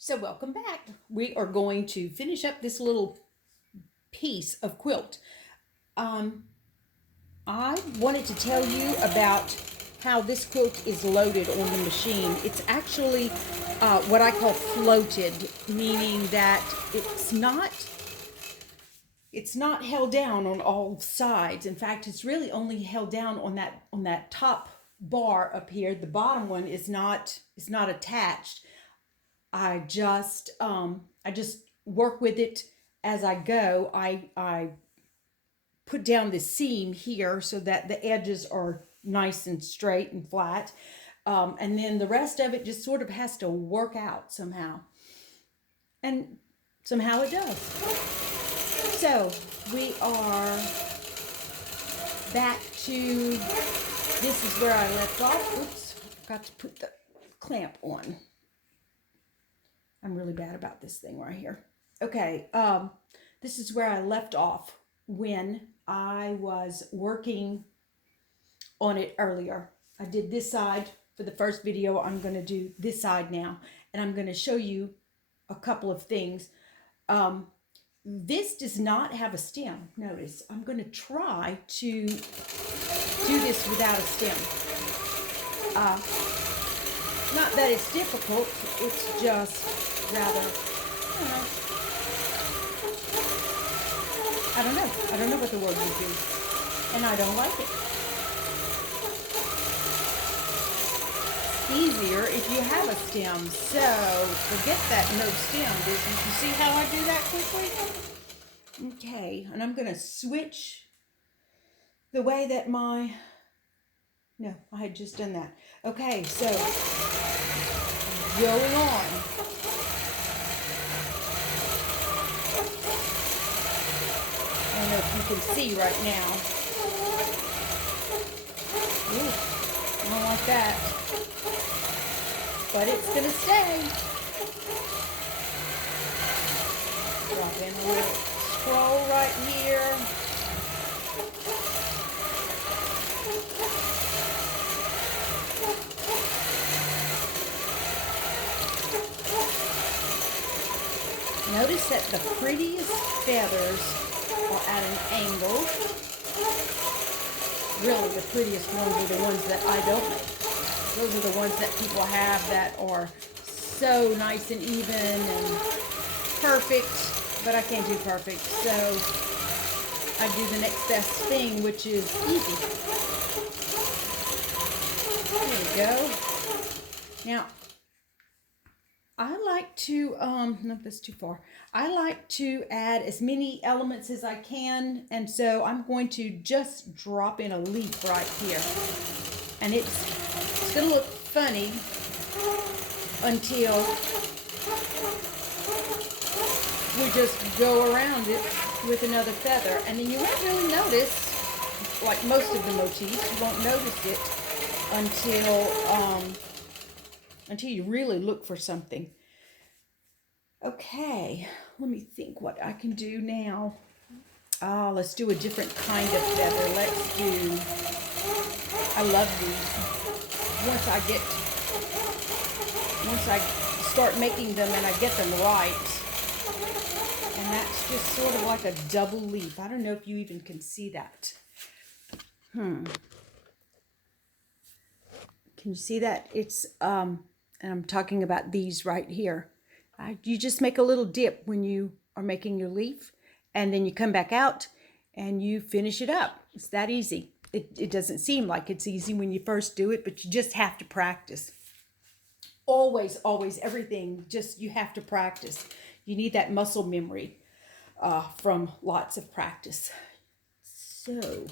So welcome back. We are going to finish up this little piece of quilt. Um, I wanted to tell you about how this quilt is loaded on the machine. It's actually what I call floated, meaning that it's not held down on all sides. In fact, it's really only held down on that top bar up here. The bottom one is not attached. I just work with it as I go. I put down the seam here so that the edges are nice and straight and flat. And then the rest of it just sort of has to work out somehow. And somehow it does. So we are back to, this is where I left off. Oops, I forgot to put the clamp on. I'm really bad about this thing right here. Okay, this is where I left off when I was working on it earlier. I did this side for the first video. I'm going to do this side now, and I'm going to show you a couple of things. This does not have a stem. Notice, I'm going to try to do this without a stem. Not that it's difficult, it's just rather, I don't know. I don't know what the word would be, and I don't like it. It's easier if you have a stem, so forget that no stem business. You see how I do that quickly? Okay, and I'm going to switch the way that no, I had just done that. Okay, so going on. I don't know if you can see right now. Ooh, I don't like that. But it's going to stay. Drop in a little scroll right here. Notice that the prettiest feathers are at an angle. Really, the prettiest ones are the ones that I don't make. Those are the ones that people have that are so nice and even and perfect, but I can't do perfect. So I do the next best thing, which is easy. There we go. Now, I like to, no, that's too far. I like to add as many elements as I can, and so I'm going to just drop in a leaf right here. And it's going to look funny until we just go around it with another feather. And then you won't really notice, like most of the motifs, you won't notice it until you really look for something. Okay, let me think what I can do now. Let's do a different kind of feather. Let's do, I love these. Once I start making them and I get them right, and that's just sort of like a double leaf. I don't know if you even can see that. Can you see that? It's, and I'm talking about these right here. You just make a little dip when you are making your leaf, and then you come back out and you finish it up. It's that easy. It doesn't seem like it's easy when you first do it, but you just have to practice. Always, everything, just you have to practice. You need that muscle memory from lots of practice. So,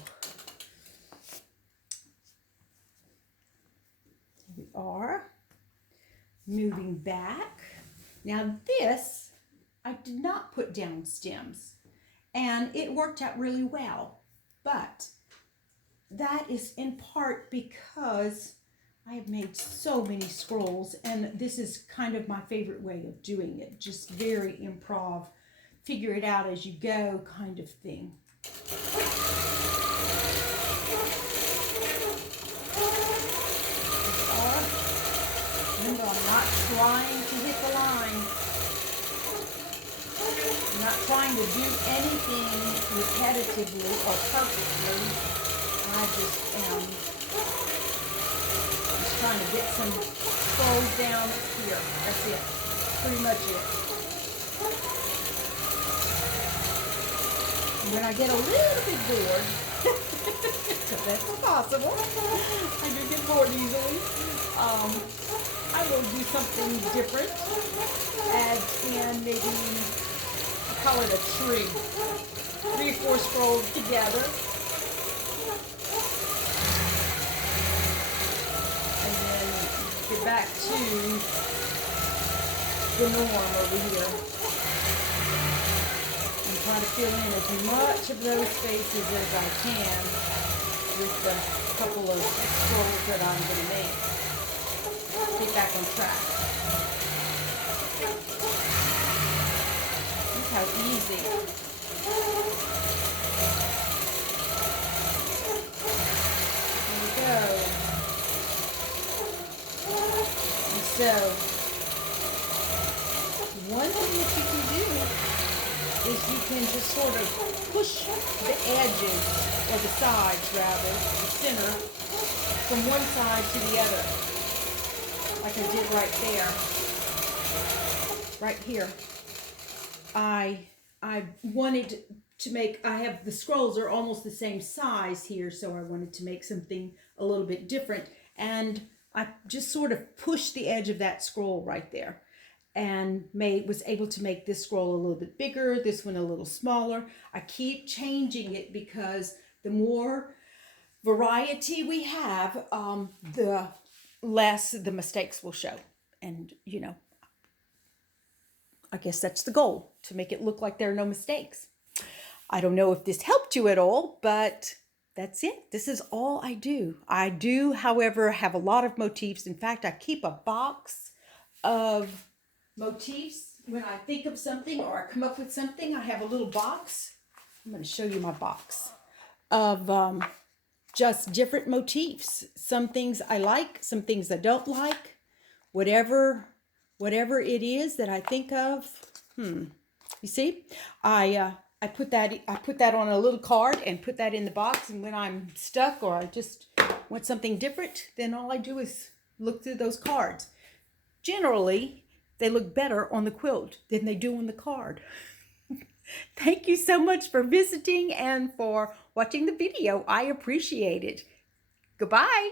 here we are, moving back. Now this, I did not put down stems, and it worked out really well, but that is in part because I have made so many scrolls, and this is kind of my favorite way of doing it, just very improv, figure it out as you go kind of thing. Remember, I'm not trying to hit the line. trying to do anything repetitively or perfectly. I just am just trying to get some scrolls down here. That's it. Pretty much it. When I get a little bit bored, because that's possible, I do get bored easily, I will do something different, add in maybe, I call it a tree, 3 or 4 scrolls together, and then get back to the norm over here. I'm trying to fill in as much of those spaces as I can with the couple of scrolls that I'm going to make. Get back on track. Look how easy. There we go. And so, one thing that you can do is you can just sort of push the edges, or the sides rather, the center, from one side to the other. Like I did right there. Right here. I wanted to make, I have, the scrolls are almost the same size here, so I wanted to make something a little bit different. And I just sort of pushed the edge of that scroll right there. And was able to make this scroll a little bit bigger, this one a little smaller. I keep changing it because the more variety we have, the less the mistakes will show. And, you know, I guess that's the goal, to make it look like there are no mistakes. I don't know if this helped you at all, but that's it. This is all I do. I do, however, have a lot of motifs. In fact, I keep a box of motifs. When I think of something or I come up with something, I have a little box. I'm going to show you my box of just different motifs. Some things I like, some things I don't like. Whatever it is that I think of. You see, I put that on a little card and put that in the box. And when I'm stuck or I just want something different, then all I do is look through those cards. Generally, they look better on the quilt than they do on the card. Thank you so much for visiting and for watching the video. I appreciate it. Goodbye.